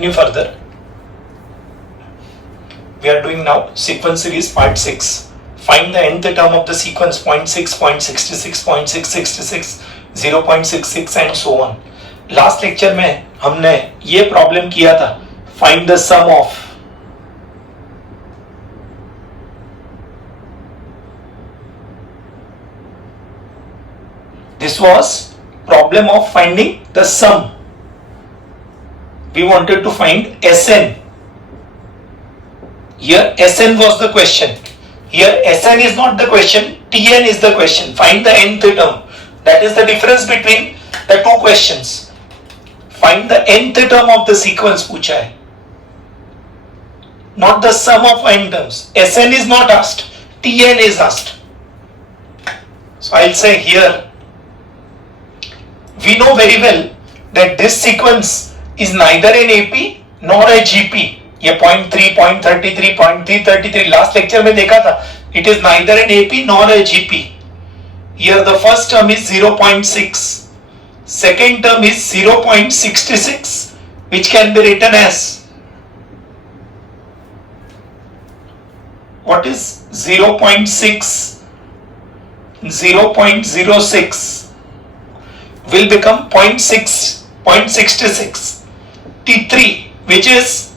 continue further. We are doing now sequence series part 6. Find the nth term of the sequence 0.6, 0.66, 0.666, 0.66 and so on. Last lecture में हमने ये problem किया था, find the sum of this was problem of finding the sum. We wanted to find Sn. Here Sn was the question. Here Sn is not the question, Tn is the question. Find the nth term. That is the difference between the two questions. Find the nth term of the sequence पूछा है, not the sum of n terms. Sn is not asked, Tn is asked. So I'll say here, we know very well that this sequence is neither an AP nor a GP. ये 0.3, 0.33, 0.333 last lecture में देखा था. It is neither an AP nor a GP. Here the first term is 0.6. Second term is 0.66, which can be written as, what is 0.6? 0.06 will become 0.66. T3, which is,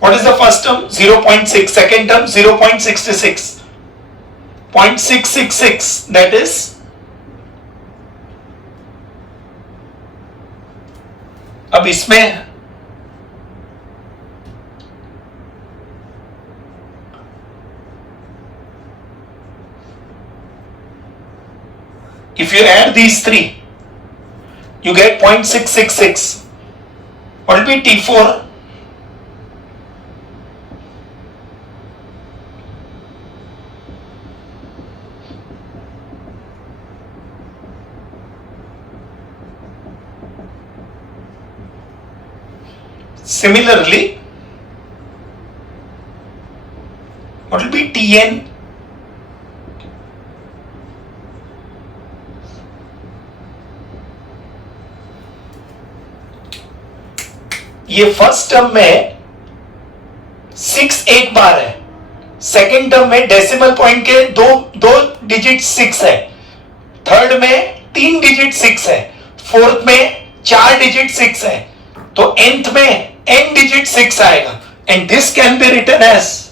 what is the first term? 0.6. Second term 0.66. 0.666, that is अब इसमें if you add these three, you get 0.666. What will be T4? Similarly, what will be Tn? ये first term में 6 एक बार है, second term में decimal point के दो digit 6 है, थर्ड में 3 डिजिट 6 है, फोर्थ में 4 डिजिट 6 है, तो nth में n डिजिट 6 आएगा. And this can be written as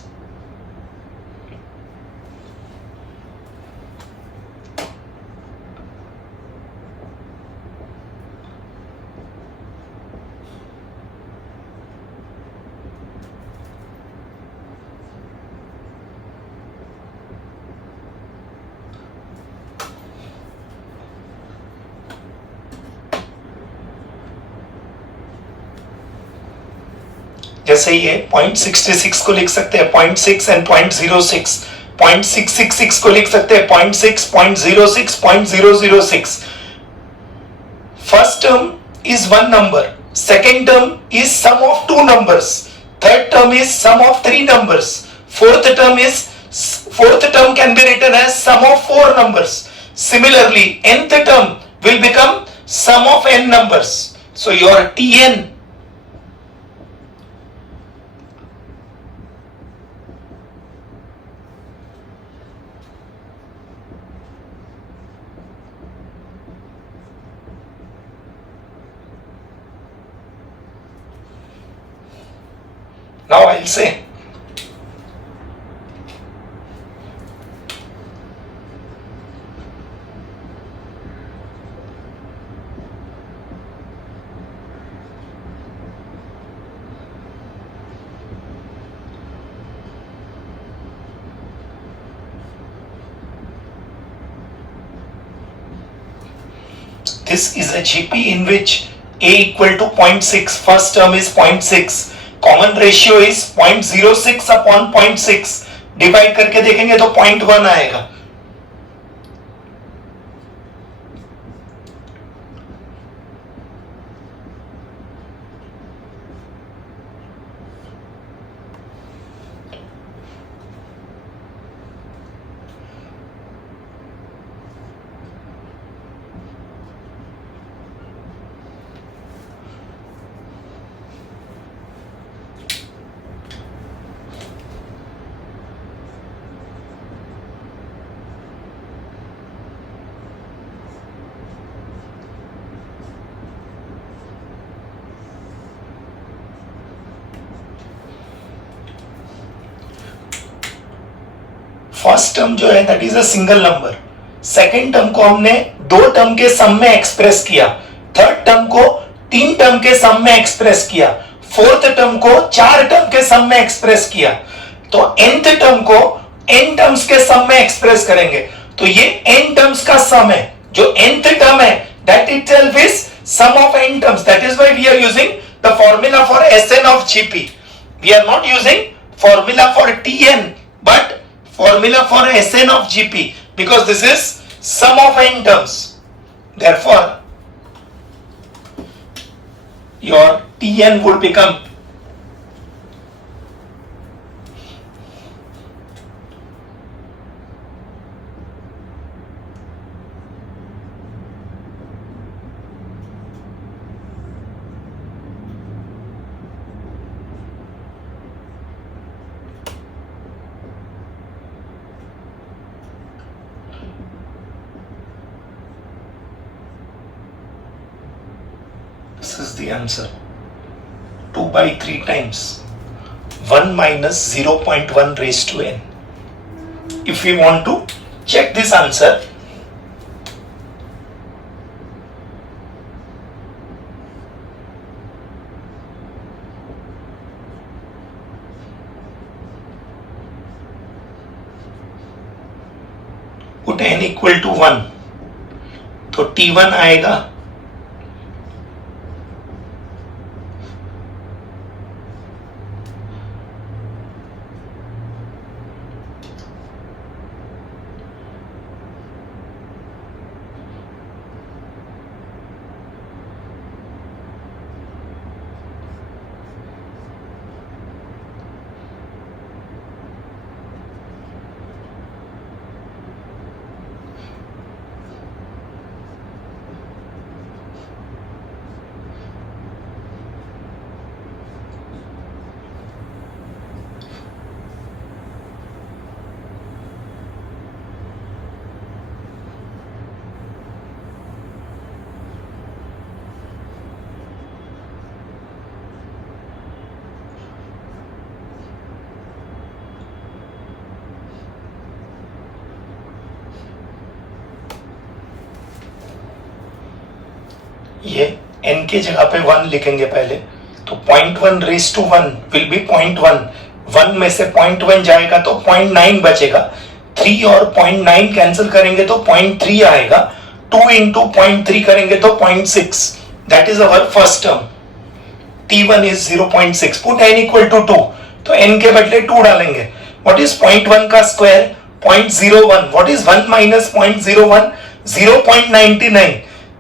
जैसे ये 0.66 को लिख सकते हैं 0.6 एंड 0.06, 0.666 को लिख सकते हैं 0.6, 0.06, 0.006. First term is one number, second term is sum of two numbers, third term is sum of three numbers, fourth term can be written as sum of four numbers. Similarly, nth term will become sum of n numbers. So your Tn now I'll say this is a GP in which A equal to 0.6, first term is 0.6, common ratio is 0.06 upon 0.6, divide करके देखेंगे तो 0.1 आएगा. First term जो है that is a single number, second term को हमने दो term के सम में एक्सप्रेस किया, थर्ड टर्म को तीन टर्म के सम में एक्सप्रेस किया, फोर्थ टर्म को चार टर्म के सम में एक्सप्रेस किया, तो nth टर्म को n टर्म्स के सम में एक्सप्रेस करेंगे, तो ये n टर्म्स का सम है, जो nth टर्म है that itself is sum of n terms. That is why we are using the formula for Sn of Gp. We are not using formula for Tn but formula for Sn of Gp, because this is sum of n terms. Therefore your Tn would become this is the answer, 2 by 3 times 1 minus 0.1 raised to n. If we want to check this answer, put n equal to 1, तो t1 आएगा ये n के जगह पे 1 लिखेंगे पहले, तो 0.1 raise to 1 will be 0.1, 1 में से 0.1 जाएगा तो 0.9 बचेगा, 3 और 0.9 कैंसिल करेंगे तो 0.3 आएगा, 2 इंटू 0.3 करेंगे तो 0.6, that is our first term, t1 is 0.6, put n equal to 2, तो n के बदले 2 डालेंगे, व्हाट इज 0.1 का स्क्वायर, 0.01, व्हाट इज 1 माइनस 0.01, 0.99,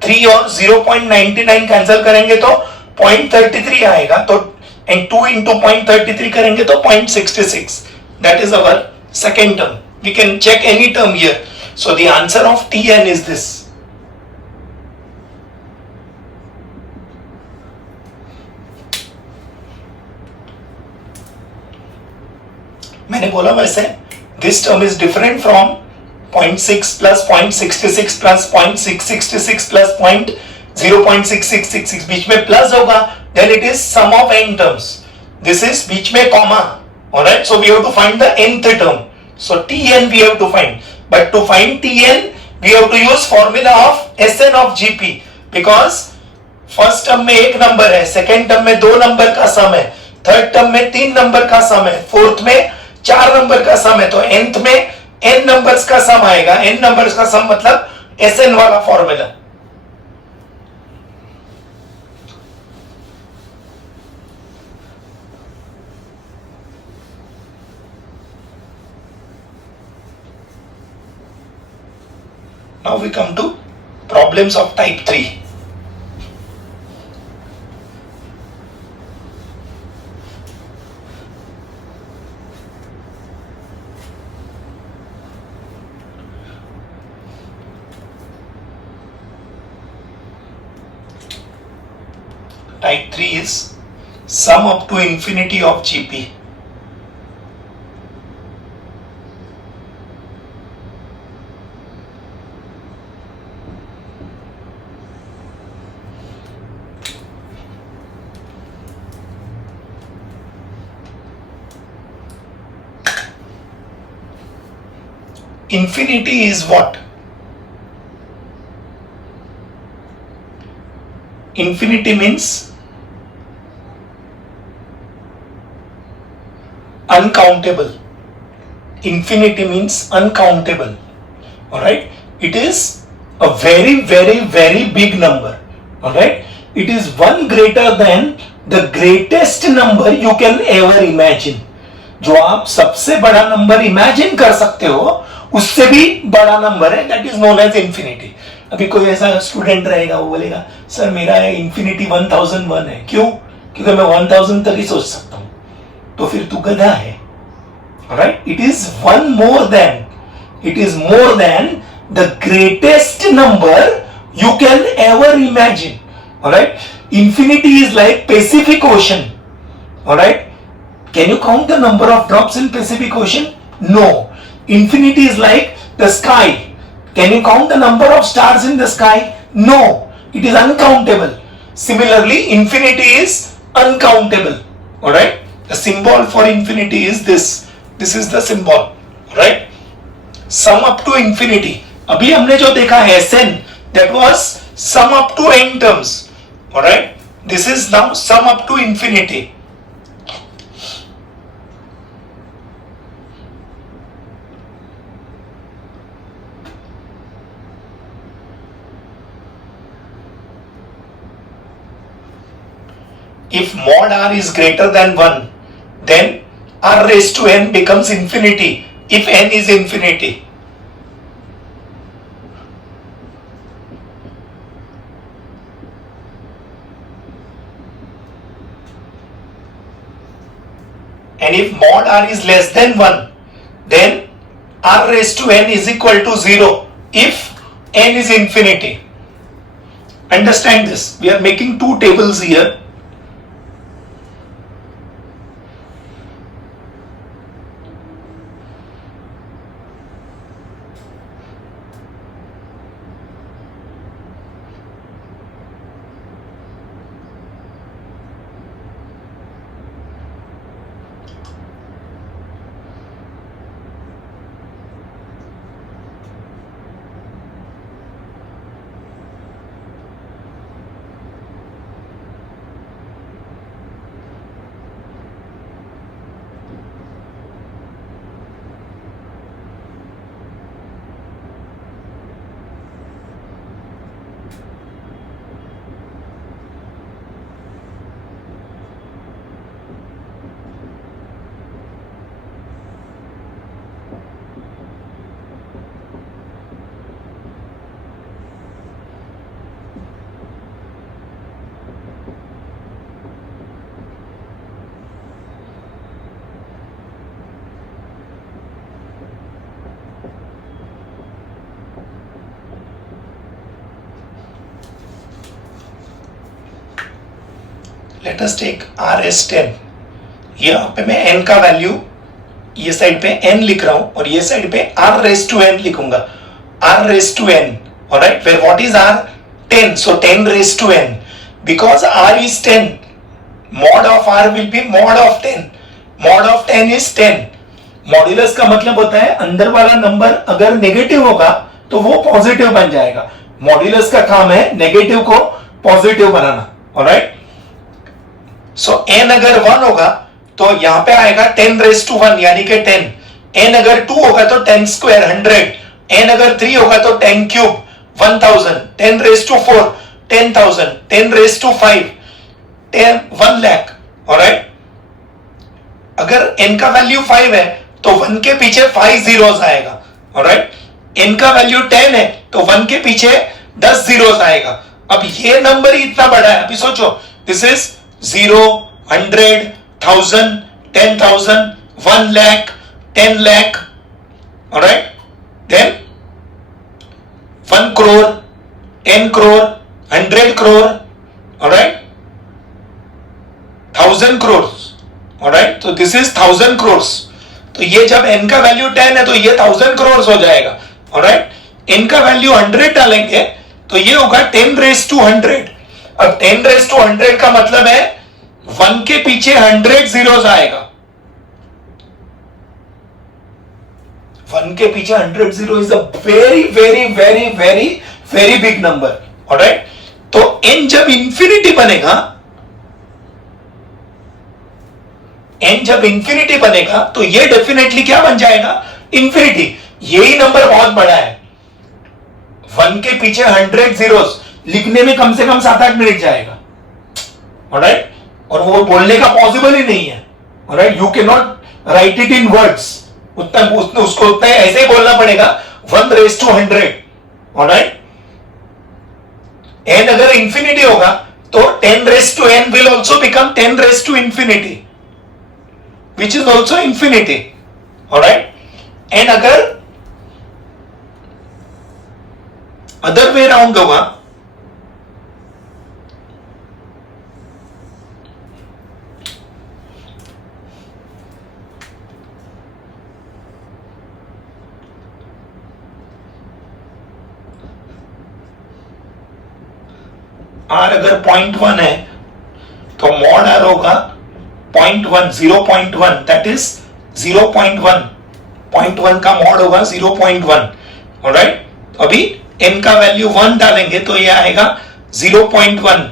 3 और 0.99 कैंसिल करेंगे तो 0.33 आएगा, तो 2 इंटू 0.33 करेंगे तो 0.66, that is our second term. We can check any term here, so the answer of Tn is this. मैंने बोला वैसे this term is different from 0.6 plus 0.66 plus 0.666 plus 0.6666, बीच में प्लस होगा, then it is sum of n terms. This is बीच में comma, alright? So we have to find the nth term. So Tn we have to find, but to find Tn we have to use formula of Sn of Gp, because first term में एक number है, second term में दो number का सम है, third term में तीन number का सम है, फोर्थ में चार नंबर का सम है, तो nth में n नंबर्स का सम आएगा, n नंबर्स का सम मतलब Sn वाला formula. Now we come to problems of type 3. Type 3 is sum up to infinity of Gp. infinity is what? Infinity means uncountable. Infinity means uncountable. Alright? It is a very, very, very big number. Alright? It is one greater than the greatest number you can ever imagine. जो आप सबसे बड़ा number imagine कर सकते हो उससे भी बड़ा नंबर है, that is known as infinity. अभी कोई ऐसा स्टूडेंट रहेगा, वो बोलेगा सर मेरा इंफिनिटी 1001 है. क्यों? क्योंकि मैं 1000 तक ही सोच सकता हूं. तो फिर तू गधा है. Alright? It is one more than. It is more than the greatest number you can ever imagine. Alright? Infinity is like Pacific Ocean. Alright? Can you count the number of drops in Pacific Ocean? No. Infinity is like the sky. Can you count the number of stars in the sky? No. It is uncountable. Similarly, infinity is uncountable. Alright? The symbol for infinity is this. This is the symbol. Alright? Sum up to infinity. अभी हमने जो देखा है Sn, that was sum up to n terms. Alright? This is now sum up to infinity. If mod r is greater than 1, then r raised to n becomes infinity if n is infinity. And if mod r is less than 1, then r raised to n is equal to 0 if n is infinity. Understand this. We are making two tables here. Let us take r as 10. यहाँ पे मैं n का value ये side पे n लिख रहा हूं और ये साइड पे r raised to n लिखूंगा. r raised to n. Alright, where what is r? 10. So 10 raised to n. Because r is 10, mod of r will be mod of 10. Mod of 10 is 10. Modulus का मतलब होता है अंदर वाला number अगर negative होगा तो वो पॉजिटिव बन जाएगा. मॉड्यूलस का काम है नेगेटिव को पॉजिटिव बनाना. ऑलराइट, सो n अगर 1 होगा तो यहां पे आएगा 10 रेज टू 1 यानी कि 10. n अगर 2 होगा तो 10 स्क्वायर 100. n अगर 3 होगा तो 10 cube 1000. 10 raise to 4 10,000. 10 raise to 5 1 lakh. Alright, अगर n का वैल्यू 5 है तो 1 के पीछे 5 जीरोस आएगा. ऑलराइट, n का वैल्यू 10 है तो 1 के पीछे 10 जीरोस आएगा. अब ये नंबर ही इतना बड़ा है. अभी सोचो, this is 0, 100, 1000, 10,000, 1 lakh, 10 lakh. Alright, then 1 crore, 10 crore, 100 crore. Alright, 1000 crores. Alright, so this is 1000 crores. तो ये जब n का वैल्यू 10 है तो ये 1000 crores हो जाएगा. Alright, n का वैल्यू 100 डालेंगे तो ये होगा 10 raised to 100. अब 10 raised to 100 का मतलब है 1 के पीछे 100 जीरोस आएगा. 1 के पीछे 100 zero is a very very very very very big number. Alright, तो n जब इंफिनिटी बनेगा, n जब इंफिनिटी बनेगा तो ये डेफिनेटली क्या बन जाएगा? इंफिनिटी. यही नंबर बहुत बड़ा है. 1 के पीछे 100 जीरोस लिखने में कम से कम 7-8 मिनट जाएगा. ऑलराइट, और वो बोलने का पॉसिबल ही नहीं है. Alright, you can not right it in words. उसको उतना ऐसे ही बोलना पड़ेगा 1:100. ऑलराइट, n अगर इंफिनिटी होगा तो 10n will also become 10⁻∞, which is also infinity. Alright, and अगर अदर वे राउंड होगा, r अगर 0.1 है तो मॉड r होगा 0.1, 0.1, दैट इज 0.1. 0.1 का मॉड होगा 0.1. ऑलराइट, अभी n का वैल्यू 1 डालेंगे तो ये आएगा 0.1.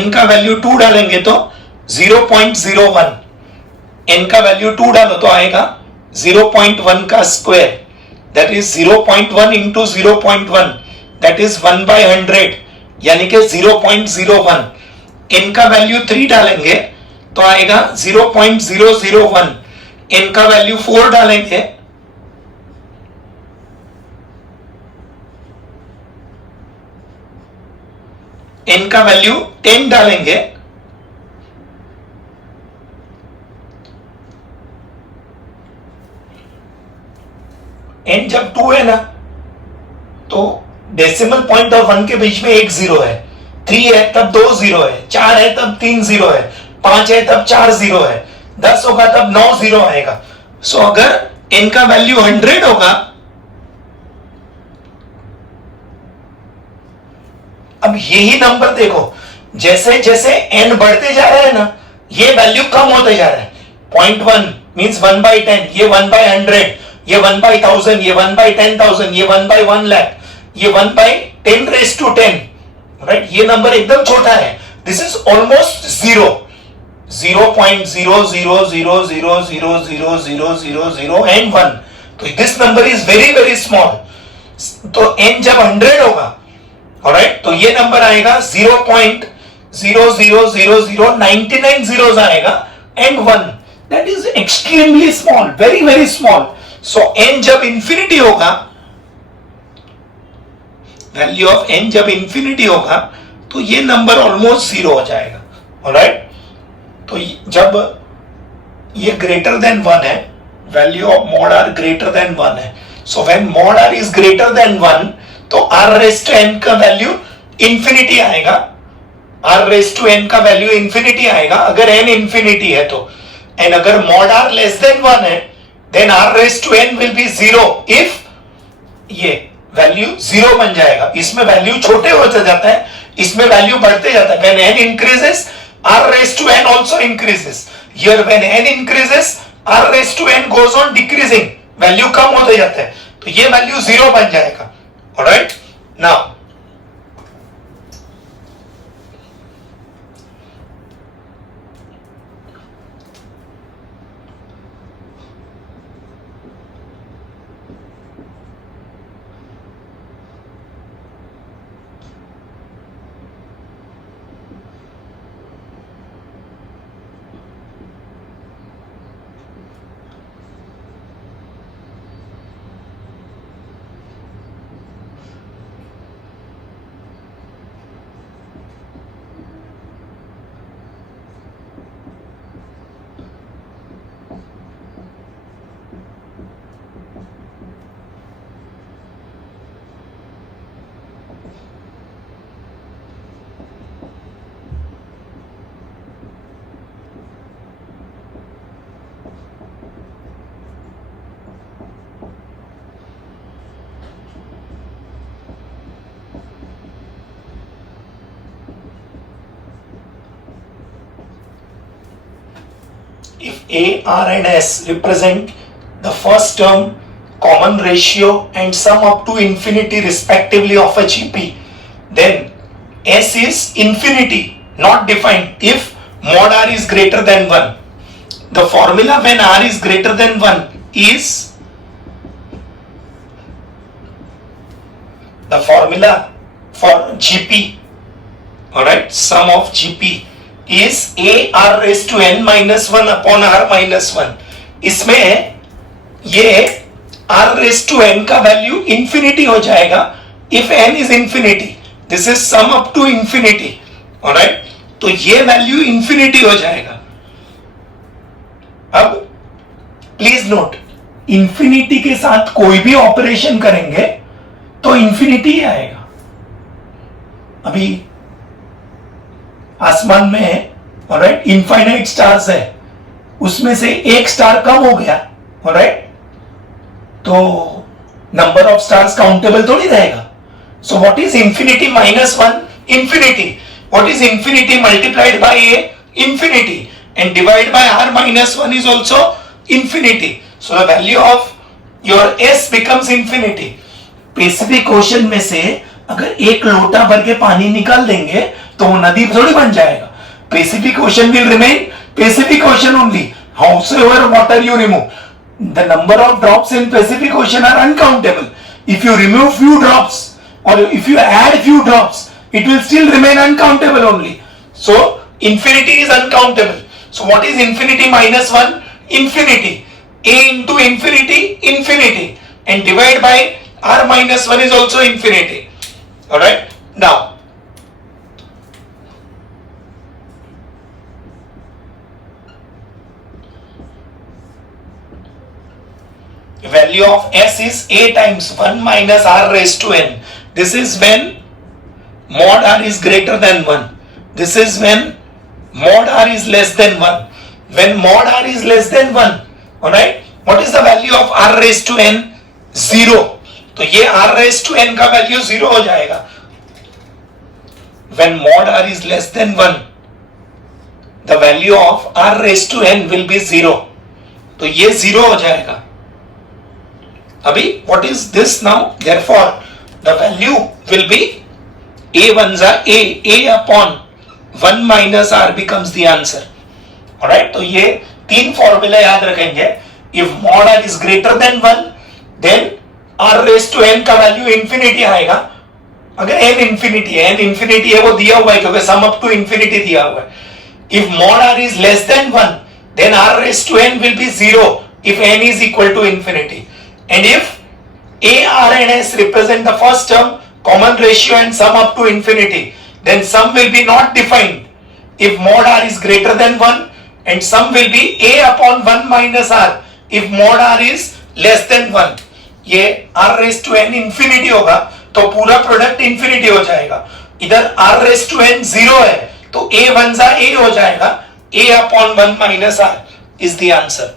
n का वैल्यू 2 डालेंगे तो 0.01. n का वैल्यू 2 डालो तो आएगा 0.1 का square, that is 0.1 into 0.1, that is 1/100, यानी कि 0.01. n का वैल्यू 3 डालेंगे तो आएगा 0.001. n का वैल्यू 4 डालेंगे n का वैल्यू 10 डालेंगे n जब 2 है ना तो डेसिमल पॉइंट और 1 के बीच में एक जीरो है. 3 है तब 2 जीरो है, 4 है तब 3 जीरो है, 5 है तब 4 जीरो है, 10 होगा तब 9 जीरो आएगा. सो अगर n का वैल्यू 100 होगा, अब यही नंबर देखो, जैसे जैसे n बढ़ते जा रहा है ना, ये वैल्यू कम होते जा रहा है. 0.1 मींस 1/10, ये 1/100, ये 1/1000, ये 1/10,000, ये 1/1 लाख, ये 1/10⁻10. राइट, ये नंबर एकदम छोटा है. This is almost zero. 0.000000000 and 1. तो this number is very very small. तो n जब 100 होगा, ऑलराइट, तो ये नंबर आएगा 0.0000099 जीरोस आएगा and 1. That is extremely small, very very small. So n जब इंफिनिटी होगा, वैल्यू ऑफ n जब इंफिनिटी होगा तो ये नंबर ऑलमोस्ट जीरो हो जाएगा. ऑलराइट, तो जब ये ग्रेटर देन 1 है, value of mod r greater than 1 है. So when mod r is greater than 1 तो r⁻n का वैल्यू इंफिनिटी आएगा. r⁻n का वैल्यू इंफिनिटी आएगा अगर n इंफिनिटी है तो. एंड अगर मॉड r लेस देन 1 है then r⁻n will be zero if ये वैल्यू जीरो बन जाएगा. इसमें वैल्यू छोटे होते जाता है, इसमें वैल्यू बढ़ते जाता है. When n increases, r⁻n also increases. Here when n increases, r⁻n goes on decreasing. Value कम होते जाता है, तो ये वैल्यू जीरो बन जाएगा. Alright, now if A, R and S represent the first term common ratio and sum up to infinity respectively of a GP, then S is infinity, not defined, if mod R is greater than 1. The formula when R is greater than 1 is, the formula for GP, alright, sum of GP is A R raised to n minus 1 upon R minus 1. इसमें ये R raised to n का value infinity हो जाएगा if n is infinity. This is sum up to infinity, alright, तो ये value infinity हो जाएगा. अब प्लीज नोट, इंफिनिटी के साथ कोई भी ऑपरेशन करेंगे तो इंफिनिटी ही आएगा. अभी आसमान में है, ऑलराइट, इनफाइनाइट स्टार्स है, उसमें से एक स्टार कम हो गया, ऑलराइट, तो नंबर ऑफ स्टार्स काउंटेबल थोड़ी रहेगा. So what is infinity minus 1? Infinity. What is infinity multiplied by a? Infinity. And divide by r minus 1 is also infinity. So the value of your s becomes infinity. Specific ocean में से अगर एक लोटा भर के पानी निकाल देंगे तो वो नदी थोड़ी बन जाएगा. Pacific Ocean will remain Pacific Ocean only. Howsoever water you remove, the number of drops in Pacific Ocean are uncountable. If you remove few drops or if you add few drops, it will still remain uncountable only. So infinity is uncountable. So what is infinity minus 1? Infinity. A into infinity, infinity, and divide by R minus 1 is also infinity. Alright, now value of S is A times 1 minus R raised to n. This is when mod R is greater than 1. This is when mod R is less than 1. When mod R is less than 1, alright, what is the value of R raised to n? 0. तो ये R raised to n का value 0 हो जाएगा. When mod R is less than 1, the value of R raised to n will be 0. तो ये 0 हो जाएगा. अभी what is this now? Therefore the value will be a1 a upon 1 minus r becomes the answer. Alright, तो ये तीन formula याद रखेंगे. If mod r is greater than 1, then r raised to n का वैल्यू इंफिनिटी आएगा. अगर n infinity है वो दिया हुआ है क्योंकि सम अप टू इंफिनिटी दिया हुआ है. If mod r is less than 1, then r raised to n will be 0 if n is equal to infinity. And if A, R and S represent the first term, common ratio and sum up to infinity, then sum will be not defined if mod R is greater than 1, and sum will be A upon 1 minus R if mod R is less than 1. ये R raised to n infinity होगा तो पूरा product infinity हो जाएगा. इधर R raised to n 0 है तो A1 A हो जाएगा. A upon 1 minus R is the answer.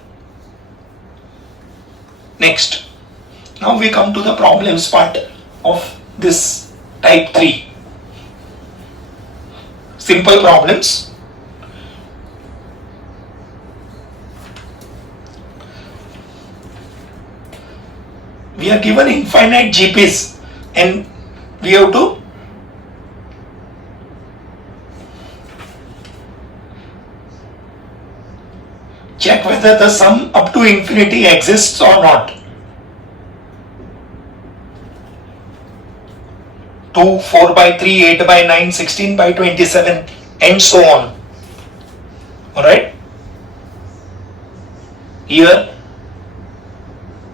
Next, now we come to the problems part of this type 3. Simple problems. We are given infinite GPs and we have to check whether the sum up to infinity exists or not. 2, 4 by 3, 8 by 9, 16 by 27 and so on. Alright. Here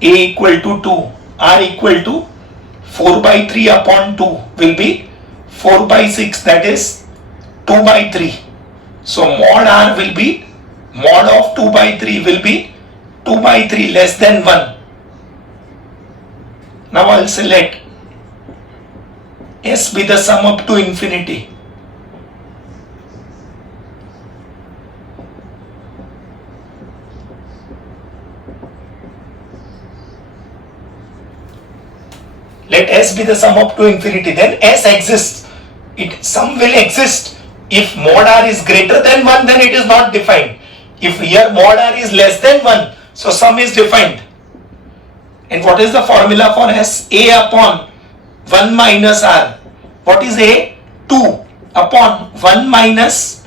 A equal to 2, R equal to 4 by 3 upon 2 will be 4 by 6, that is 2 by 3. So mod R will be, mod of 2 by 3 will be 2 by 3 less than 1. Now I'll select S be the sum up to infinity. Let S be the sum up to infinity. Then S exists. Sum will exist. If mod R is greater than 1, then it is not defined. If here mod R is less than 1, so sum is defined. And what is the formula for S? A upon 1 minus R. What is A? 2 upon 1 minus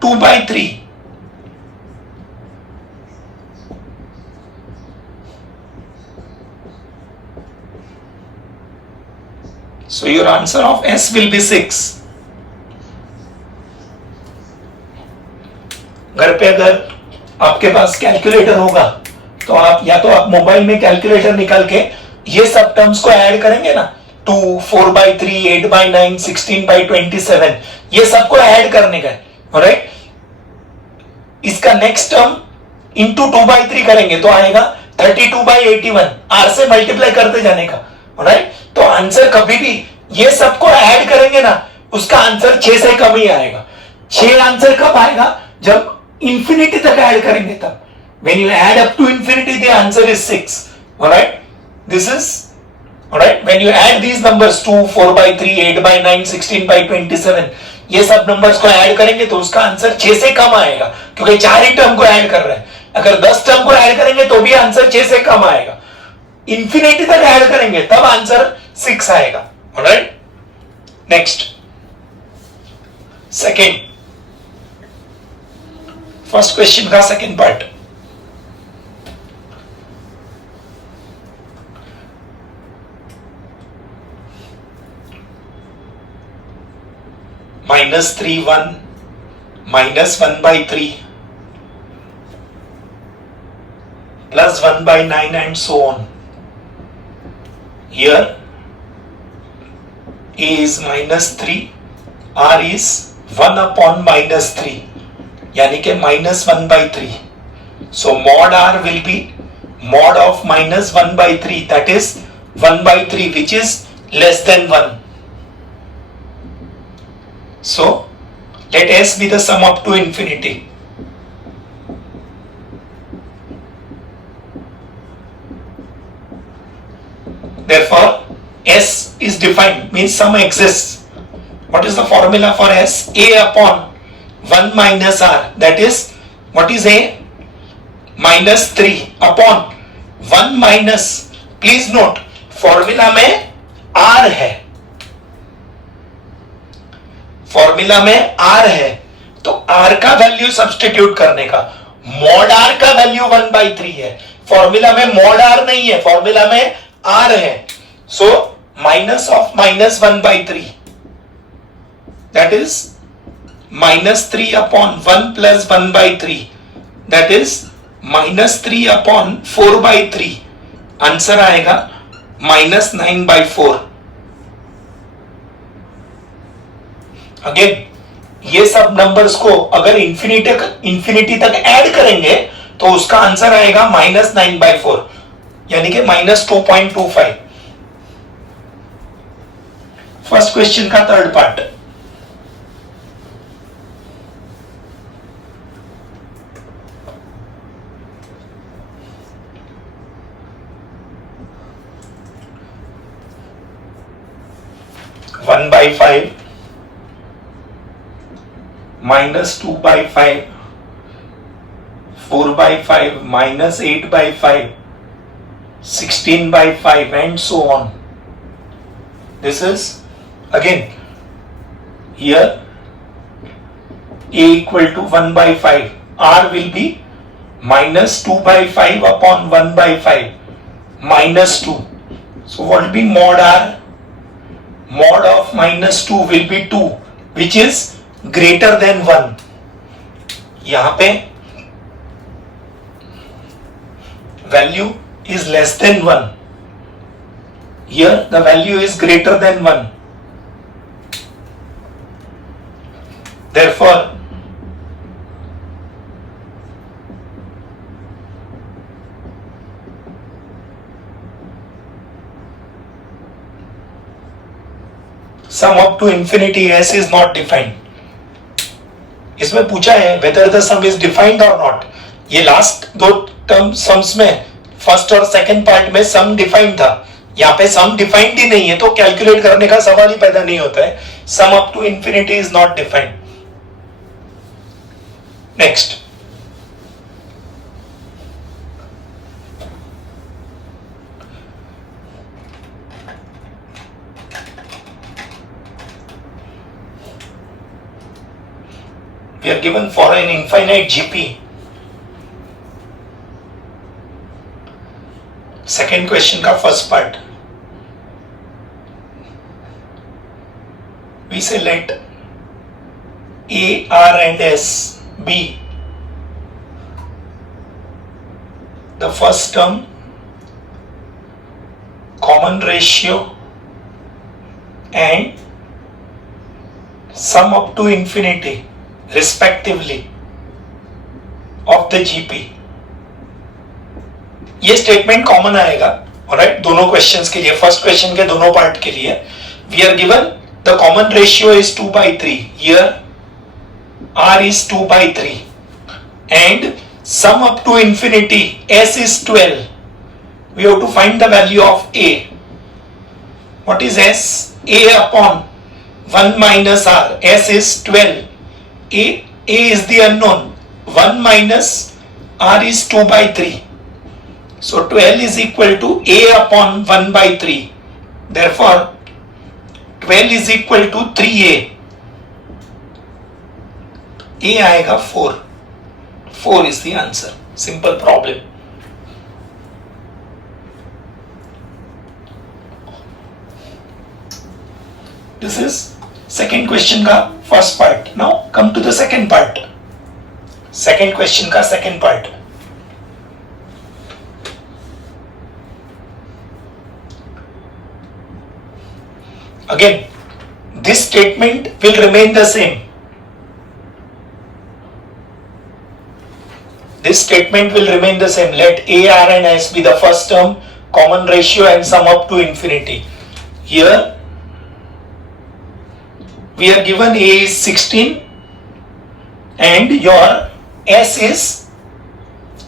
2 by 3. So your answer of S will be 6. घर पे अगर आपके पास calculator होगा तो आप mobile में calculator निकाल के ये सब टर्म्स को ऐड करेंगे ना, 2, 4/3, 8/9, 16/27, ये सबको ऐड करने का है, ऑलराइट। इसका नेक्स्ट टर्म इंटू 2/3 करेंगे तो आएगा 32/81, आर से मल्टीप्लाई करते जाने का, ऑलराइट। तो आंसर कभी भी ये सबको ऐड करेंगे ना, उसका आंसर 6 से कम ही आएगा। 6 आंसर कब आएगा? जब इंफिनिटी तक ऐड करेंगे तब। When you add up to infinity, the answer is 6. Alright? This is, alright? When you add these numbers 2, 4/3, 8/9, 16/27, ये सब numbers को ऐड करेंगे तो उसका आंसर 6 से कम आएगा, क्योंकि 4 ही टर्म को ऐड कर रहे हैं। अगर 10 टर्म को ऐड करेंगे तो भी आंसर 6 से कम आएगा। इंफिनिटी तक ऐड करेंगे तब आंसर 6 आएगा। Alright? Next. Second. First question का second part. -3, 1, -1/3, +1/9 and so on. Here A is -3, R is 1 upon -3, यानी कि -1/3. So mod R will be mod of -1/3, that is 1/3, which is less than 1. So let S be the sum up to infinity. Therefore S is defined, means sum exists. What is the formula for S? A upon 1 minus R, that is, what is A? -3 upon 1 minus, please note, formula में R है, formula में R है, तो R का value substitute करने का, mod R का value 1/3 है, फॉर्मूला में मॉड R नहीं है, फॉर्मूला में R है, so minus of -1/3, that is -3 upon 1 plus 1/3, that is -3 upon 4/3, answer आएगा -9/4. अगेन ये सब नंबर्स को अगर इंफिनिटी तक ऐड करेंगे तो उसका आंसर आएगा -9/4, यानी कि -2.25. फर्स्ट क्वेश्चन का third part. (1/5) -2/5, 4/5, -8/5, 16/5, and so on. This is again here A equal to 1/5. R will be -2/5 upon 1/5, -2. So what will be mod R? Mod of -2 will be 2, which is greater than 1. यहां पे value is less than 1. Here the value is greater than 1. Therefore sum up to infinity S is not defined. इसमें पूछा है whether the sum is defined or not. ये last दो term sums में first और second part में सम defined था, यहाँ पे सम डिफाइंड ही नहीं है तो कैलकुलेट करने का सवाल ही पैदा नहीं होता है. Sum up to infinity is not defined. Next We are given for an infinite GP. Second question का first part. We say let A, R and S be the first term, common ratio and sum up to infinity respectively of the GP. ये statement common आएगा, alright, दोनों questions के लिए, first question के दोनों part के लिए. We are given the common ratio is 2/3. Here R is 2/3 and sum up to infinity S is 12. We have to find the value of A. What is S? A upon 1 minus R. S is 12. A is the unknown. 1 minus R is 2/3. So 12 is equal to A upon 1/3. Therefore 12 is equal to 3A. A आएगा 4. 4 is the answer. Simple problem. This is second question का first part. Now come to the second part. Second question का second part. Again, this statement will remain the same. This statement will remain the same. Let A, R and S be the first term, common ratio and sum up to infinity. Here we are given A is 16 and your S is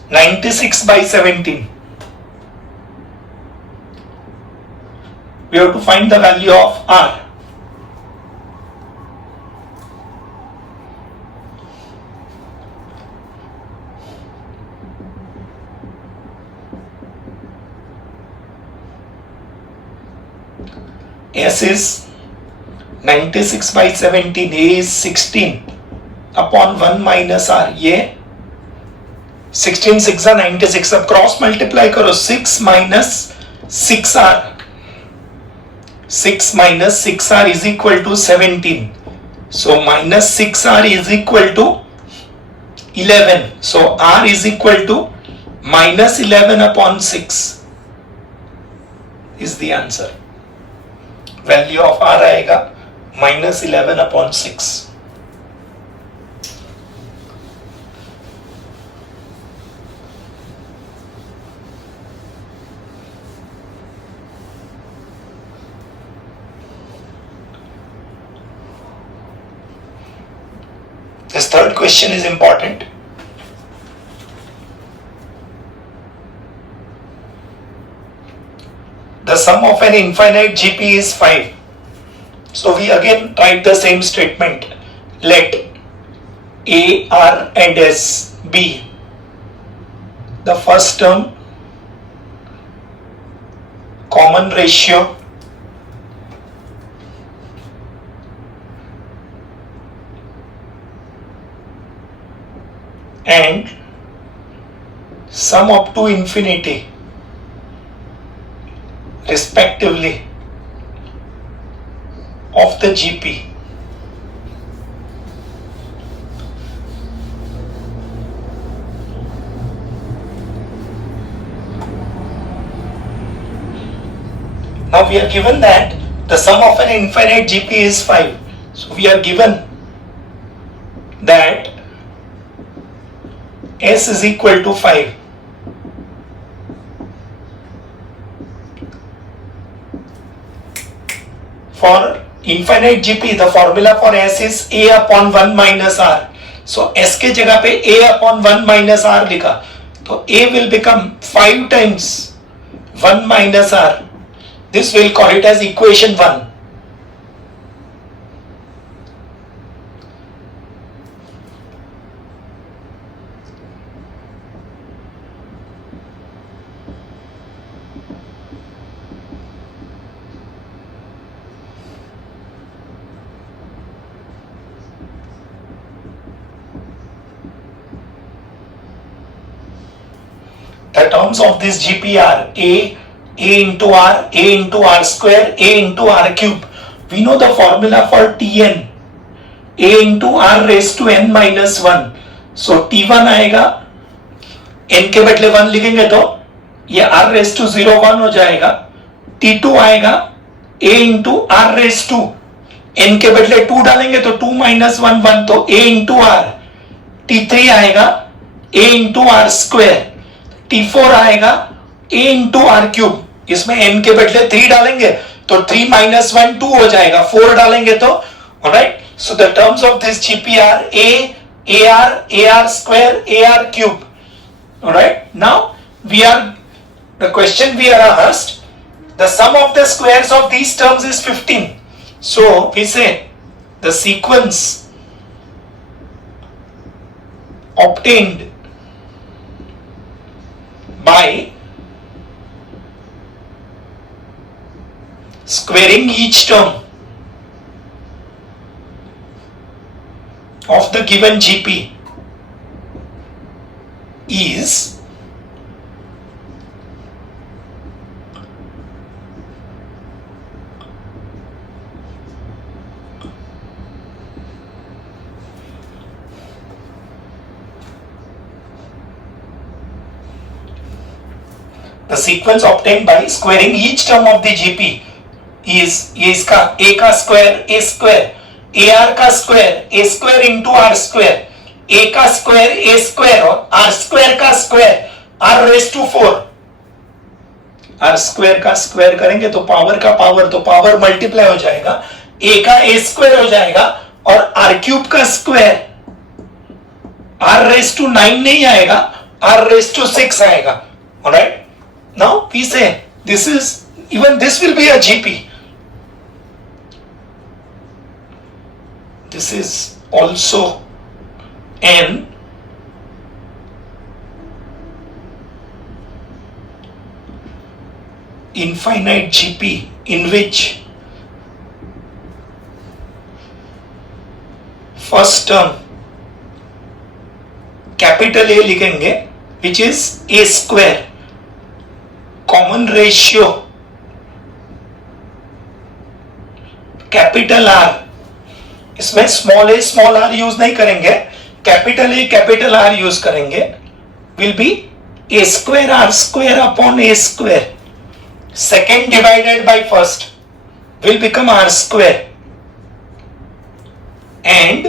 96/17. We have to find the value of R. S is 96/17. A is 16 upon 1 minus R. ये 16 6 96. अब cross multiply करो. 6 minus 6R. 6 minus 6R is equal to 17. So minus 6R is equal to 11. So R is equal to minus 11 upon 6 is the answer. Value of R आएगा minus 11 upon 6. This third question is important. The sum of an infinite GP is 5. So we again write the same statement. Let A, R and S be the first term, common ratio and sum up to infinity respectively of the GP. Now we are given that the sum of an infinite GP is 5. So we are given that S is equal to 5. For infinite GP, the formula for S is A upon 1 minus R. So S के जगह पे A upon 1 minus R लिखा, तो A will become 5 times 1 minus R. This we'll call it as equation 1. terms of this GP are A into R, A into R square, A into R cube. We know the formula for Tn, A into R raised to n minus 1. So T1 आएगा, n के बदले 1 लिखेंगे तो ये R raised to 0 1 हो जाएगा. T2 आएगा A into R raised to n के बदले 2 डालेंगे तो 2 minus 1 1 तो A into R. T3 आएगा A into R square. T4 आएगा A into R cube. इसमें n के बदले 3 डालेंगे तो 3 minus 1 2 हो जाएगा. 4 डालेंगे तो alright. So the terms of this GP are A, AR, AR square, AR cube. Alright. Now the question we are asked, the sum of the squares of these terms is 15. So we say the sequence obtained by squaring each term of the given GP is the sequence obtained by squaring each term of the GP is ये इसका A का square A square AR का square A square into R square A का square A square और R square का square R raise to 4. R square का square करेंगे तो पावर का पावर तो पावर मल्टीप्लाई हो जाएगा. A का A स्क्वायर हो जाएगा और R क्यूब का स्क्वायर R रेज टू 9 नहीं आएगा, R रेज टू 6 आएगा. Alright. Now we say this will be a GP. This is also an infinite GP in which first term capital A लिखेंगे which is A square, common ratio capital R. इसमें small A small R use नहीं करेंगे, capital A capital R use करेंगे. Will be A square R square upon A square. Second divided by first will become R square and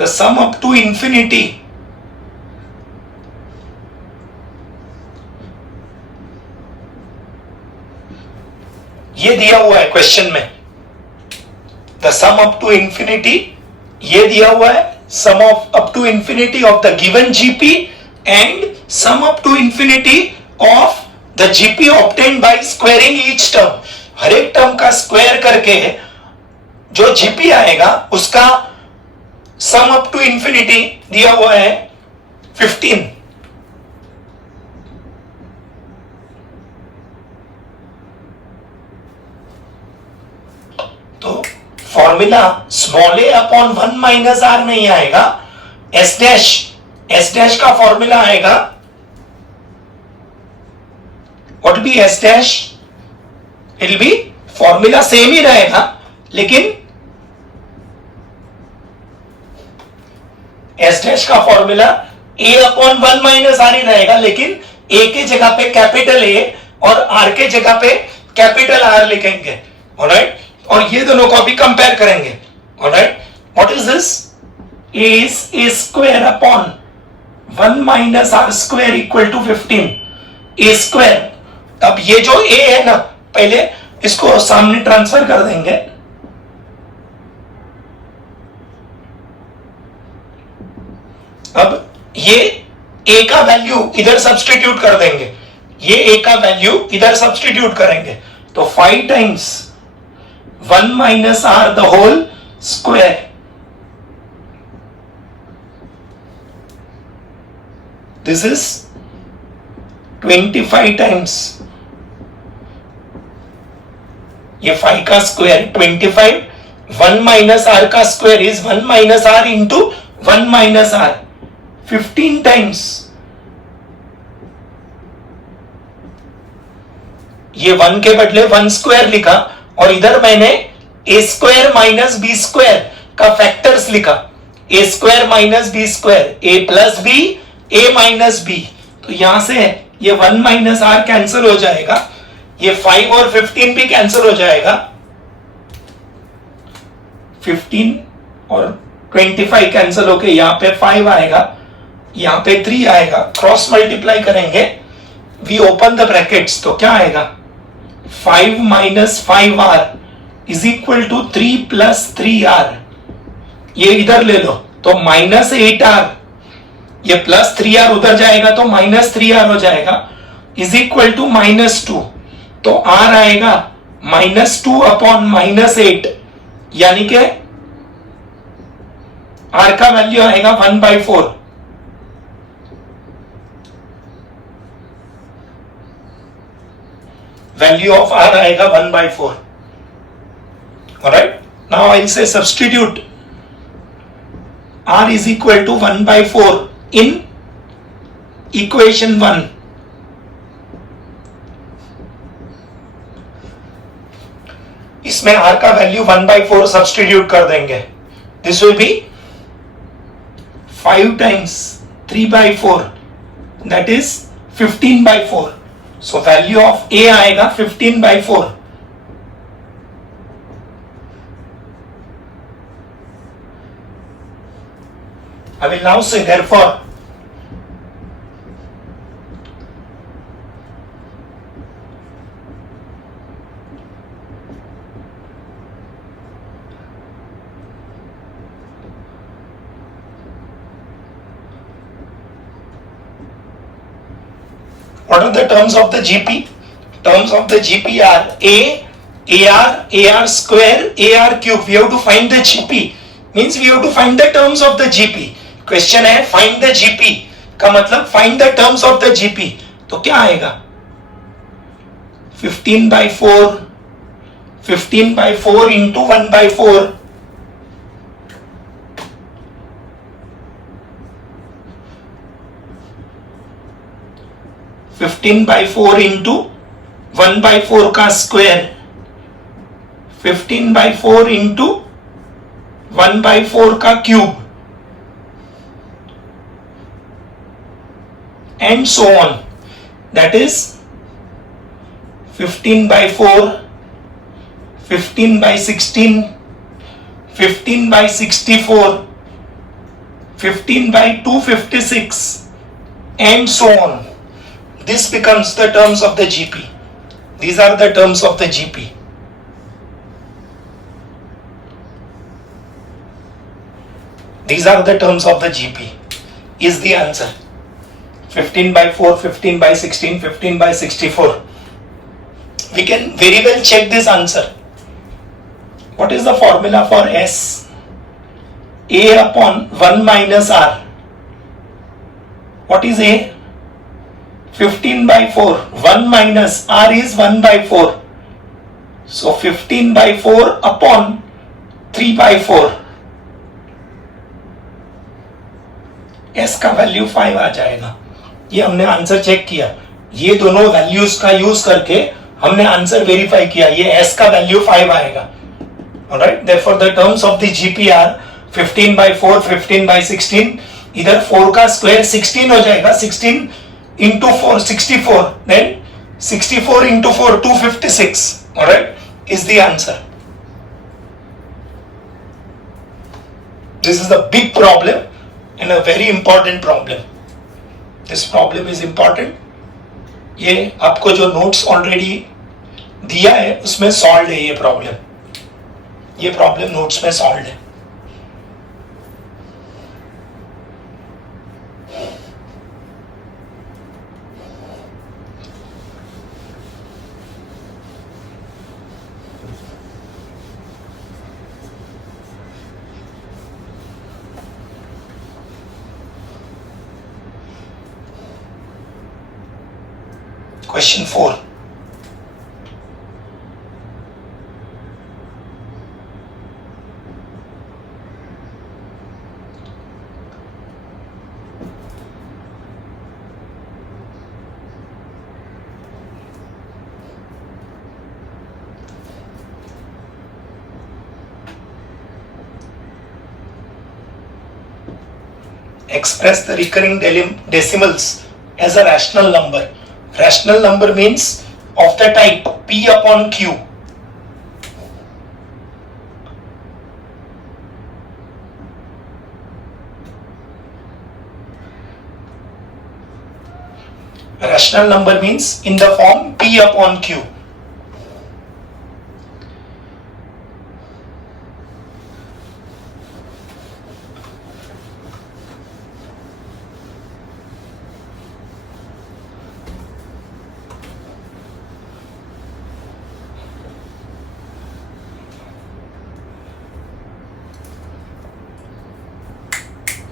the sum up to infinity ये दिया हुआ है question में. The sum up to infinity ये दिया हुआ है, sum of up to infinity of the given GP and sum up to infinity of the GP obtained by squaring each term. हर एक टर्म का स्क्वायर करके जो GP आएगा उसका sum up to infinity दिया हुआ है 15. तो formula small A upon 1 minus R नहीं आएगा, एस डैश का फॉर्मूला आएगा. What be S dash? It will be formula same ही रहेगा लेकिन एस डैश का formula A upon 1 minus R ही रहेगा लेकिन ए के जगह पे कैपिटल ए और आर के जगह पे कैपिटल आर लिखेंगे. ऑलराइट. और ये दोनों को अभी कंपेयर करेंगे. Alright. What is this? A is a square upon 1 minus r square equal to 15 a square. अब ये जो ए है ना, पहले इसको सामने ट्रांसफर कर देंगे. अब ये ए का वैल्यू इधर सब्स्टिट्यूट कर देंगे, ये ए का वैल्यू इधर सब्स्टिट्यूट करेंगे तो 5 times 1 minus r the whole square. This is 25 times ये 5 का स्क्वायर 25. 1 minus r का square is 1 minus r into 1 minus r. 15 times ये 1 के बदले 1 स्क्वायर लिखा और इधर मैंने ए स्क्वायर माइनस बी स्क्वायर का फैक्टर्स लिखा, ए स्क्वायर माइनस बी स्क्वायर, ए प्लस बी, ए माइनस बी। तो यहां से ये 1 माइनस आर कैंसिल हो जाएगा, ये 5 और 15 भी कैंसिल हो जाएगा, 15 और 25 कैंसिल होके यहाँ पे 5 आएगा, यहाँ पे 3 आएगा, क्रॉस मल्टीप्लाई करेंगे, वी ओपन द ब्रैकेट्स, तो क्या आएगा 5 minus 5r is equal to 3 plus 3r। ये इधर ले लो तो माइनस 8r, ये प्लस 3r उधर जाएगा तो माइनस 3r हो जाएगा, इज इक्वल टू -2। तो r आएगा -2 अपॉन -8, यानी कि r का वैल्यू आएगा 1/4। वैल्यू ऑफ r आएगा 1/4। ऑलराइट, नाउ आई से substitute r is equal to 1/4 in equation 1. इसमें r का वैल्यू 1/4 सब्स्टिट्यूट कर देंगे, this will be 5 times 3/4 that is 15/4. So value of a आएगा 15/4। I will now say therefore what are the terms of the GP? Terms of the GP are A, AR, AR square, AR cube. We have to find the GP. Means we have to find the terms of the GP. Question है find the GP का मतलब find the terms of the GP. तो क्या आएगा 15/4, 15/4 into 1/4, 15/4 into 1/4 का square, 15/4 into 1/4 का cube, and so on. That is 15/4, 15/16, 15/64, 15/256 and so on. This becomes the terms of the GP. These are the terms of the GP. These are the terms of the GP is the answer. 15/4, 15/16, 15/64. We can very well check this answer. What is the formula for S? A upon 1 minus R. What is A? 15/4. 1 minus R is 1/4. So 15/4 upon 3/4. S का value 5 आ जाएगा। ये हमने answer check किया, ये दोनों values का use करके हमने आंसर वेरीफाई किया, ये S का वैल्यू 5 आएगा। Alright, therefore the terms of the GP are 15/4, 15/16, इधर 4 का स्क्वायर 16 हो जाएगा, 16 into 4 64, then 64 into 4 256, alright, is the answer. This is a big problem and a very important problem. This problem is important. ये आपको जो notes already दिया है उसमें सॉल्व है ये प्रॉब्लम नोट्स में सॉल्व है। Question 4. express the recurring decimals as a rational number. Rational number means of the type P upon Q. Rational number means in the form P upon Q.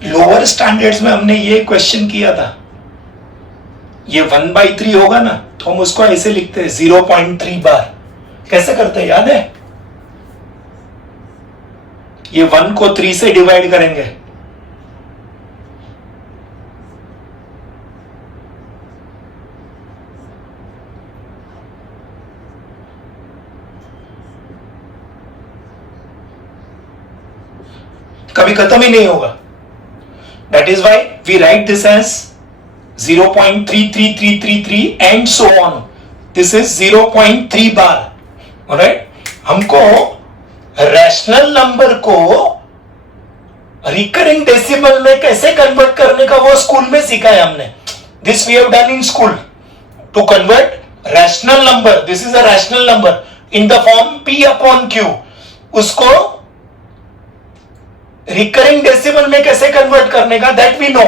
Lower standards में हमने ये question किया था, ये 1/3 होगा ना तो हम उसको ऐसे लिखते हैं 0.3 बार. कैसे करते हैं याद है? ये 1 को 3 से डिवाइड करेंगे. कभी खत्म ही नहीं होगा. That is why we write this as 0.33333 and so on. This is 0.3 bar. Alright? हमको रैशनल नंबर को रिकरिंग डेसिमल में कैसे कन्वर्ट करने का वो स्कूल में सीखा है हमने. This we have done in school. To convert rational number, this is a rational number in the form P upon Q. उसको रिकरिंग डेसिमल में कैसे कन्वर्ट करने का, that we know.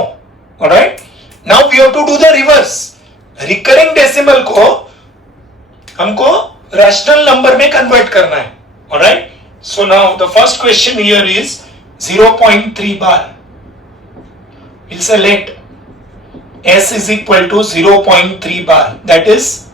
Alright, now we have to do the reverse. Recurring decimal को हमको rational number में convert करना है. Alright, so now the first question here is 0.3 bar. Will say let s is equal to 0.3 bar, that is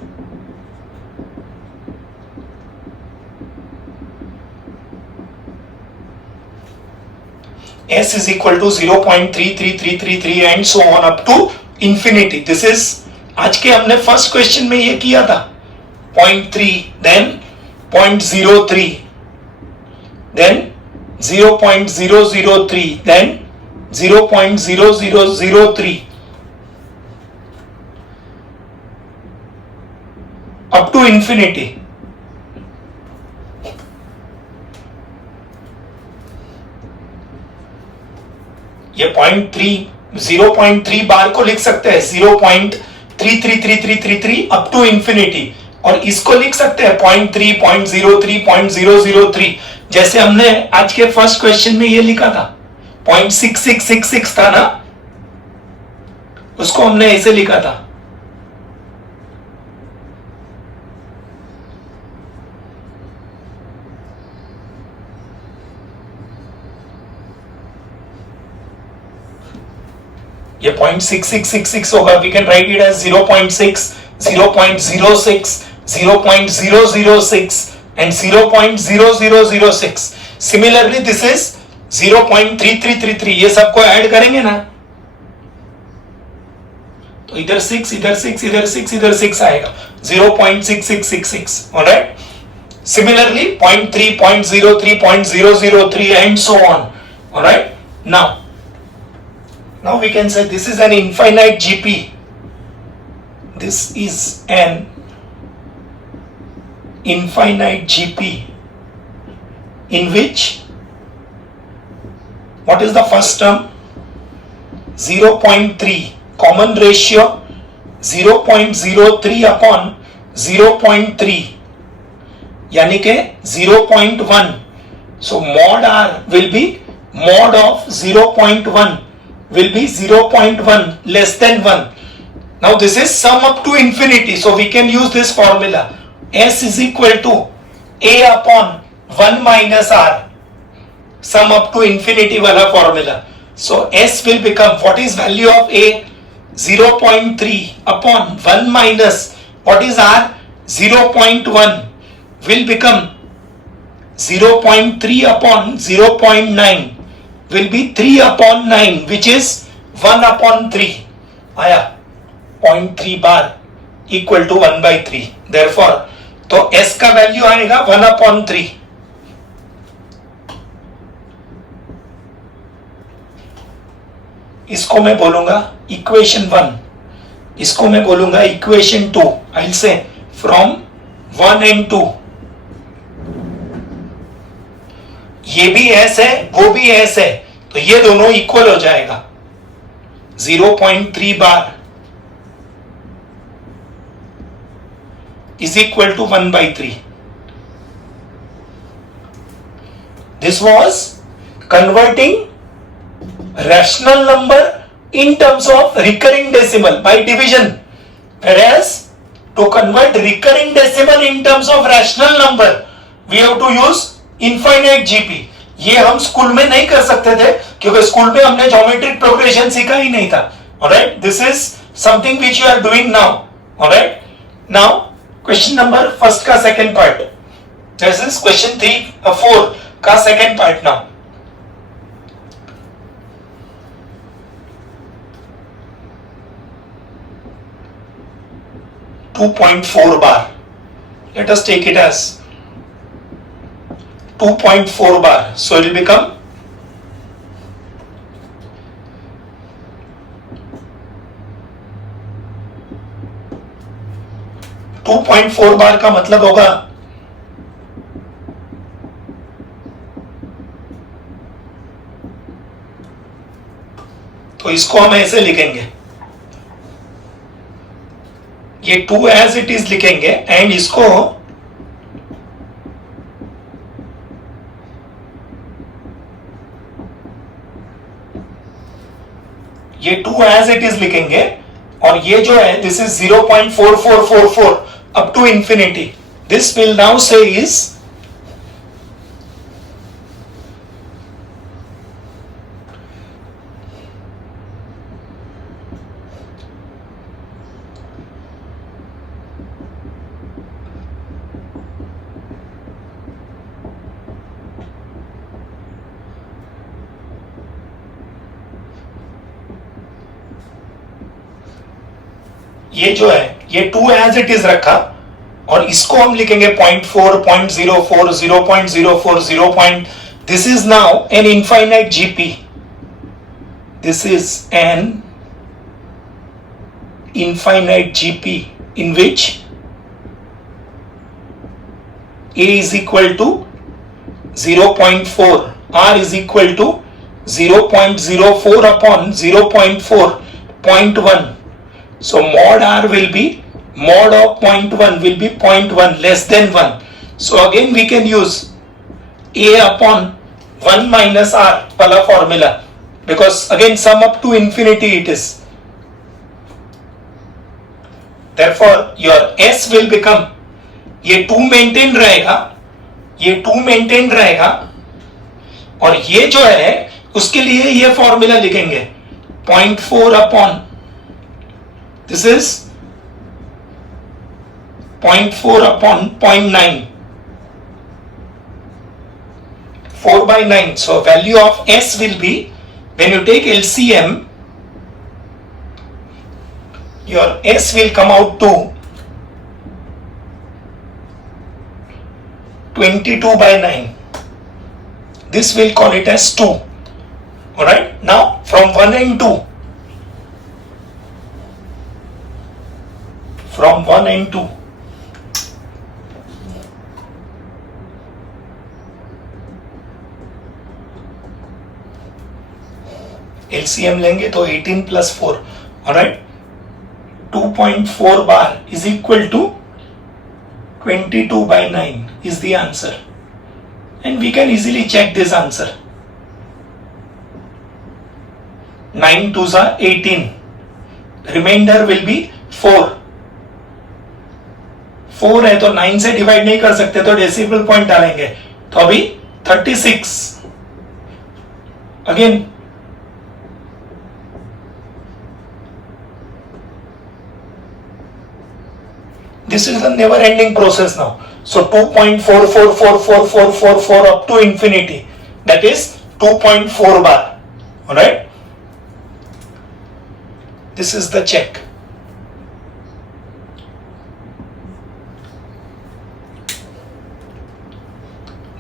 s is equal to 0.33333 and so on up to infinity. This is आज के हमने first question में ये किया था. 0.3, then 0.03, then 0.003, then 0.0003 up to infinity. ये 0.3 बार को लिख सकते हैं 0.33333 अप टू इंफिनिटी, और इसको लिख सकते हैं 0.3, 0.03, 0.003. जैसे हमने आज के फर्स्ट क्वेश्चन में ये लिखा था 0.6666 था ना, उसको हमने ऐसे लिखा था. ये 0.6666 होगा. We can write it as 0.6, 0.06, 0.006 and 0.0006. Similarly this is 0.3333. ये सबको ऐड करेंगे ना तो इधर 6, इधर 6, इधर 6, इधर 6 आएगा. 0.6666. Alright, similarly 0.3, 0.03, 0.003 and so on. Alright, now we can say this is an infinite GP. This is an infinite GP in which what is the first term? 0.3 common ratio 0.03 upon 0.3 यानी के 0.1. So mod R will be mod of 0.1 will be 0.1 less than 1. Now this is sum up to infinity, so we can use this formula. S is equal to A upon 1 minus R, sum up to infinity wala formula. So S will become, what is value of A? 0.3 upon 1 minus, what is R? 0.1 will become 0.3 upon 0.9 will be 3 upon 9, which is 1 upon 3. आया 0.3 बार equal to 1/3. Therefore, तो S का value आएगा 1 upon 3. इसको मैं बोलूंगा equation 1, इसको मैं बोलूंगा equation 2. I will say from 1 and 2. ये भी एस है, वो भी एस है, तो ये दोनों इक्वल हो जाएगा. 0.3 बार is equal to 1/3. This was converting rational number in terms of recurring decimal by division, whereas to convert recurring decimal in terms of rational number we have to use infinite GP. ये हम school में नहीं कर सकते थे क्योंकि school में हमने ज्योमेट्रिक प्रोग्रेशन सीखा ही नहीं था. Alright, this is something which you are doing now. Alright, now question number first का second part. This is question 4 का second part now. .4 bar. Let us take it as 2.4 bar. So it will become 2.4 बार का मतलब होगा तो इसको हम ऐसे लिखेंगे, ये 2 एज इट इज लिखेंगे एंड इसको ये 2 एज इट इज लिखेंगे और ये जो है this is 0.4444 up to infinity. This will now say is ये जो है ये 2 एज इट इज रखा और इसको हम लिखेंगे 0.4, 0.04, 0.04, 0. This is now an infinite GP. This is an infinite GP in which A is equal to 0.4, R is equal to 0.04 upon 0.4, 0.1. So mod R will be mod of 0.1 will be 0.1 less than 1. So again we can use A upon 1 minus R wala formula because again sum up to infinity it is. Therefore your S will become, ये 2 maintained रहेगा, ये 2 maintained रहेगा और ये जो है उसके लिए ये फॉर्मूला लिखेंगे 0.4 upon this is 0.4 upon 0.9, 4/9. So value of S will be, when you take LCM, your S will come out to 22/9. This we'll call it as 2. Alright, now from 1 and 2. From 1 and 2. LCM लेंगे तो 18 plus 4. Alright, 2.4 bar is equal to 22/9 is the answer. And we can easily check this answer. 9 2s are 18. Remainder will be 4. 4 है तो 9 से divide नहीं कर सकते तो decimal point डालेंगे तो अभी 36. Again this is a never ending process now. So 2.444444 up to infinity, that is 2.4 bar. Alright, this is the check.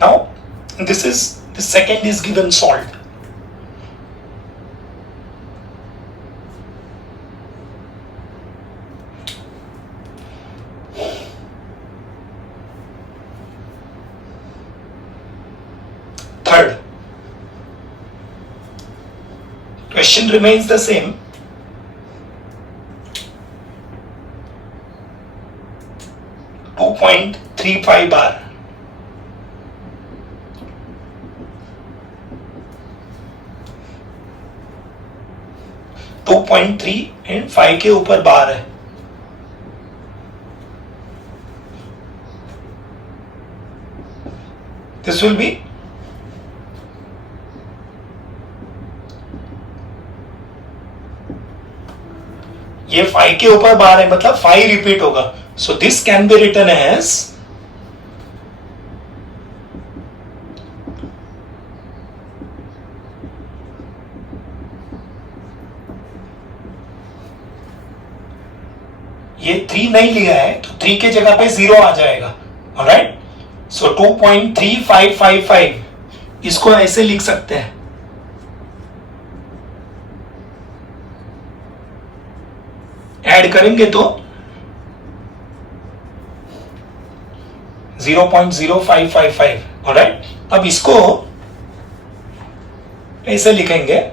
Now this is the second is given solved. question remains the same. .35 bar. To 2.3 and 5 के ऊपर बार है. This will be ये 5 के ऊपर बार है मतलब 5 repeat होगा. So this can be written as ये 3 नहीं लिया है तो 3 के जगह पे 0 आ जाएगा. ऑलराइट. सो 2.3555 इसको ऐसे लिख सकते हैं. ऐड करेंगे तो 0.0555. ऑलराइट. अब इसको ऐसे लिखेंगे.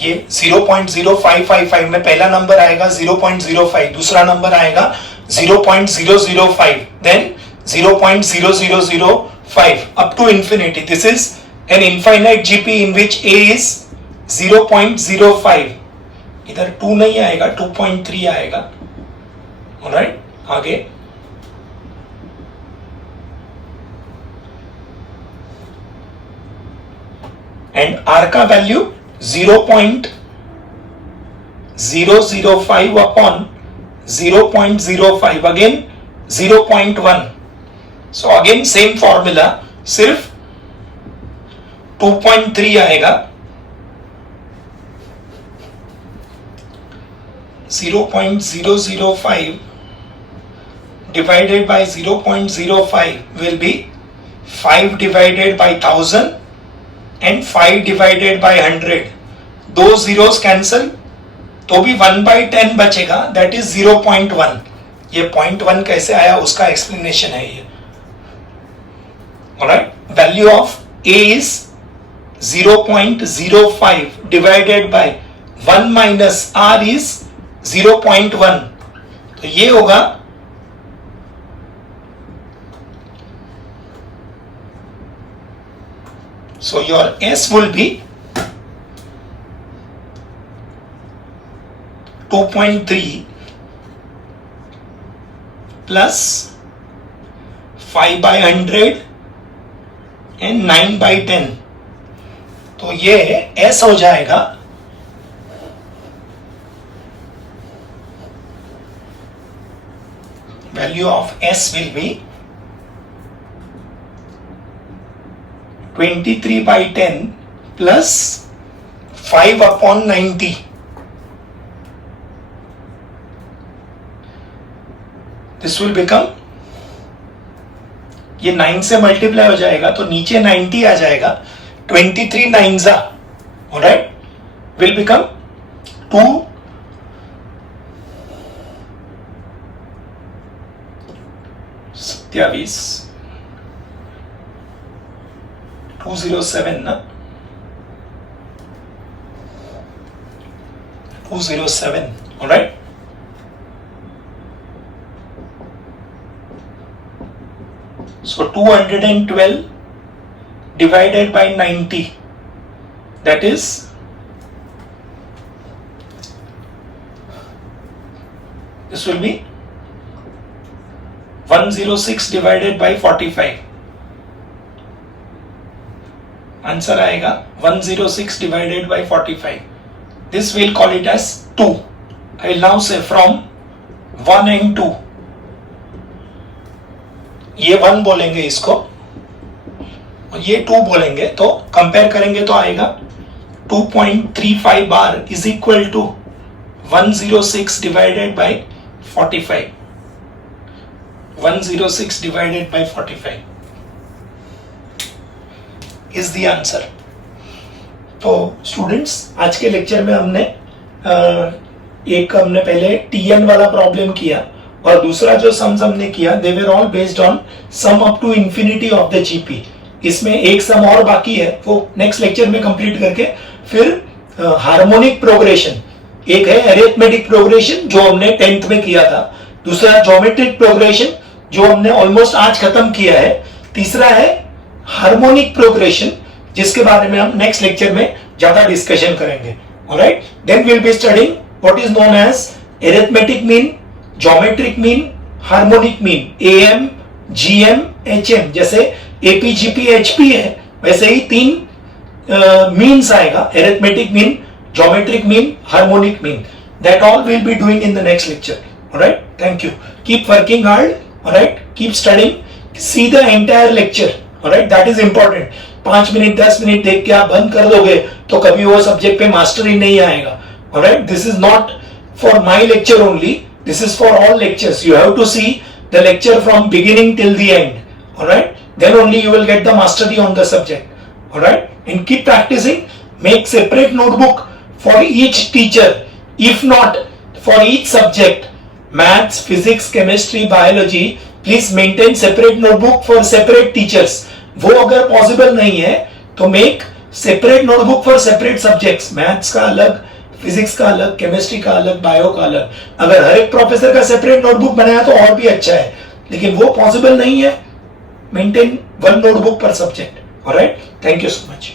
ये 0.0555 में पहला नंबर आएगा 0.05, दूसरा नंबर आएगा 0.005, then 0.0005 up to infinity. This is an infinite GP in which A is 0.05. इधर 2 नहीं आएगा, 2.3 आएगा. ऑलराइट. आगे एंड R का value 0.005 upon 0.05, again 0.1. So again same formula, सिर्फ 2.3 आएगा. 0.005 divided by 0.05 will be 5 divided by 1000 and 5 divided by 100. दो zeros cancel तो भी 1/10 बचेगा, that is 0.1. ये 0.1 कैसे आया उसका explanation है ये. Alright. Value of A is 0.05 divided by 1 minus R is 0.1. तो ये होगा so your S will be 2.3 plus 5/100 and 9/10. तो ये S हो जाएगा value of S will be 23/10 plus 5/90. This will become, ये 9 से मल्टीप्लाई हो जाएगा तो नीचे 90 आ जाएगा. 23 9s, ऑलराइट, will become 2 27 207 ना 207. Alright. So 212 divided by 90, that is this will be 106 divided by 45. Answer आएगा 106 divided by 45. This we'll call it as 2. I will now say from 1 and 2. ये 1 बोलेंगे इसको और ये 2 बोलेंगे तो कंपेयर करेंगे तो आएगा 2.35 bar is equal to 106 divided by 45. 106 divided by 45 is the answer. तो स्टूडेंट्स, आज के लेक्चर में हमने हमने पहले टीएन वाला प्रॉब्लम किया और दूसरा जो सम्स हमने किया they were all based on sum up to infinity of the GP. इसमें एक सम और बाकी है, वो नेक्स्ट लेक्चर में कंप्लीट करके फिर हार्मोनिक प्रोग्रेशन, एक है अरिथमेटिक प्रोग्रेशन जो हमने 10th में किया था, दूसरा ज्योमेट्रिक प्रोग्रेशन जो हमने ऑलमोस्ट आज खत्म किया है, तीसरा है हार्मोनिक प्रोग्रेशन जिसके बारे में हम नेक्स्ट लेक्चर में ज्यादा डिस्कशन करेंगे। Alright, then we will be studying what is known as arithmetic mean, geometric mean, harmonic mean, AM, GM, HM. जैसे एपी, जीपी, एचपी है वैसे ही 3 मीन्स आएगा, arithmetic mean, geometric mean, harmonic mean. That all we'll be doing in the next lecture. Alright, thank you. Keep working hard. Alright, keep studying. See the entire lecture. Alright, that is important. 5 minute 10 minute देख के आप बंद कर दोगे तो कभी वो subject पे मास्टरी नहीं आएगा। Alright, this is not for my lecture only. This is for all lectures. You have to see the lecture from beginning till the end. Alright, then only you will get the mastery on the subject. Alright, and keep practicing. Make separate notebook for each teacher, if not for each subject, maths, physics, chemistry, biology, please maintain separate notebook for separate teachers. वो अगर possible नहीं है तो make separate notebook for separate subjects, maths का अलग, physics का अलग, chemistry का अलग, bio का अलग। अगर हर एक प्रोफेसर का separate notebook बनाया तो और भी अच्छा है, लेकिन वो possible नहीं है, maintain one notebook per subject. Alright, thank you so much.